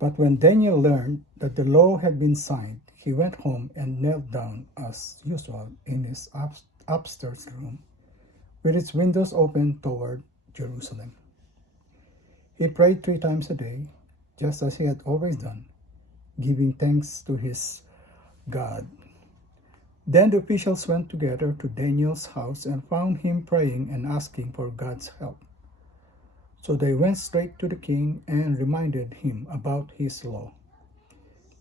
But when Daniel learned that the law had been signed, he went home and knelt down as usual in his upstairs room, with its windows open toward Jerusalem. He prayed 3 times a day, just as he had always done, giving thanks to his God. Then the officials went together to Daniel's house and found him praying and asking for God's help. So they went straight to the king and reminded him about his law.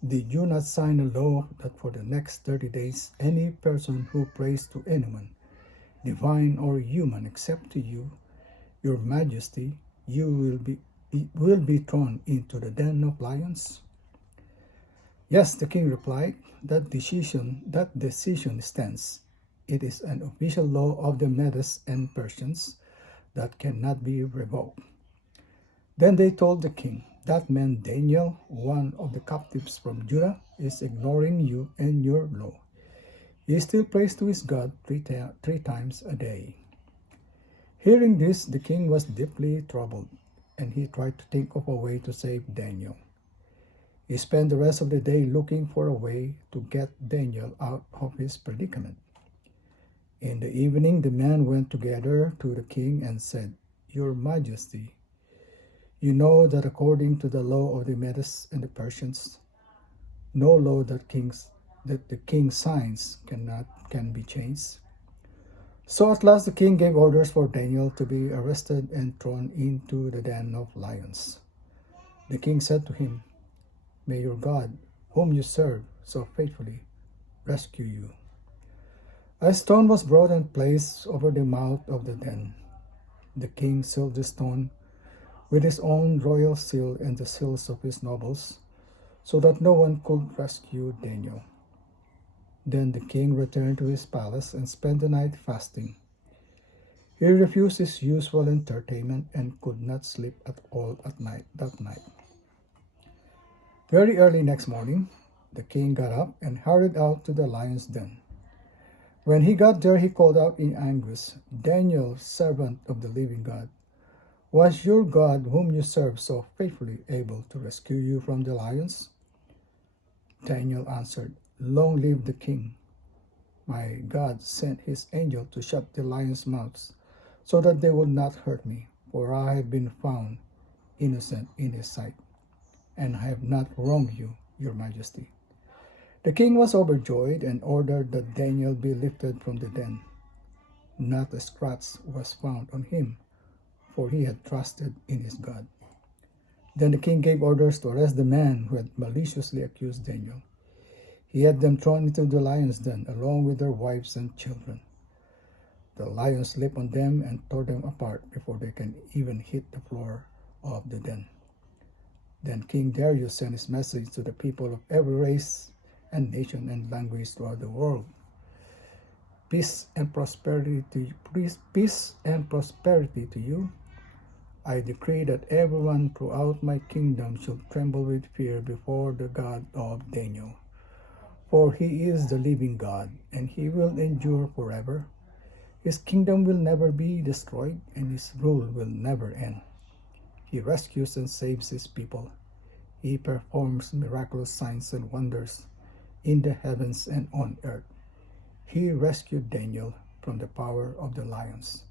Did you not sign a law that for the next 30 days any person who prays to anyone, divine or human, except to you, your majesty, you will be thrown into the den of lions? Yes, the king replied, that decision stands. It is an official law of the Medes and Persians that cannot be revoked. Then they told the king, that man Daniel, one of the captives from Judah, is ignoring you and your law. He still prays to his God three times a day. Hearing this, the king was deeply troubled, and he tried to think of a way to save Daniel. He spent the rest of the day looking for a way to get Daniel out of his predicament. In the evening, the men went together to the king and said, Your Majesty, you know that according to the law of the Medes and the Persians, no law that the king signs can be changed. So at last the king gave orders for Daniel to be arrested and thrown into the den of lions. The king said to him, May your God, whom you serve so faithfully, rescue you. A stone was brought and placed over the mouth of the den. The king sealed the stone with his own royal seal and the seals of his nobles, so that no one could rescue Daniel. Then the king returned to his palace and spent the night fasting. He refused his usual entertainment and could not sleep at all that night. Very early next morning, the king got up and hurried out to the lion's den. When he got there, he called out in anguish, Daniel, servant of the living God, was your God, whom you serve so faithfully, able to rescue you from the lions? Daniel answered, Long live the king. My God sent his angel to shut the lions' mouths, so that they would not hurt me, for I have been found innocent in his sight, and I have not wronged you, your majesty. The king was overjoyed and ordered that Daniel be lifted from the den. Not a scratch was found on him, for he had trusted in his God. Then the king gave orders to arrest the men who had maliciously accused Daniel. He had them thrown into the lion's den, along with their wives and children. The lions leaped on them and tore them apart before they can even hit the floor of the den. Then King Darius sent his message to the people of every race and nation and language throughout the world. Peace and prosperity to you. I decree that everyone throughout my kingdom should tremble with fear before the God of Daniel. For he is the living God, and he will endure forever. His kingdom will never be destroyed, and his rule will never end. He rescues and saves his people. He performs miraculous signs and wonders in the heavens and on earth. He rescued Daniel from the power of the lions.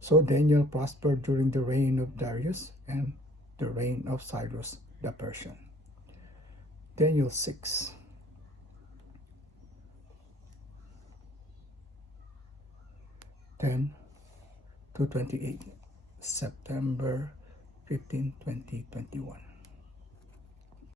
So Daniel prospered during the reign of Darius and the reign of Cyrus the Persian. Daniel 6. (10 to 28), September 15, 2021.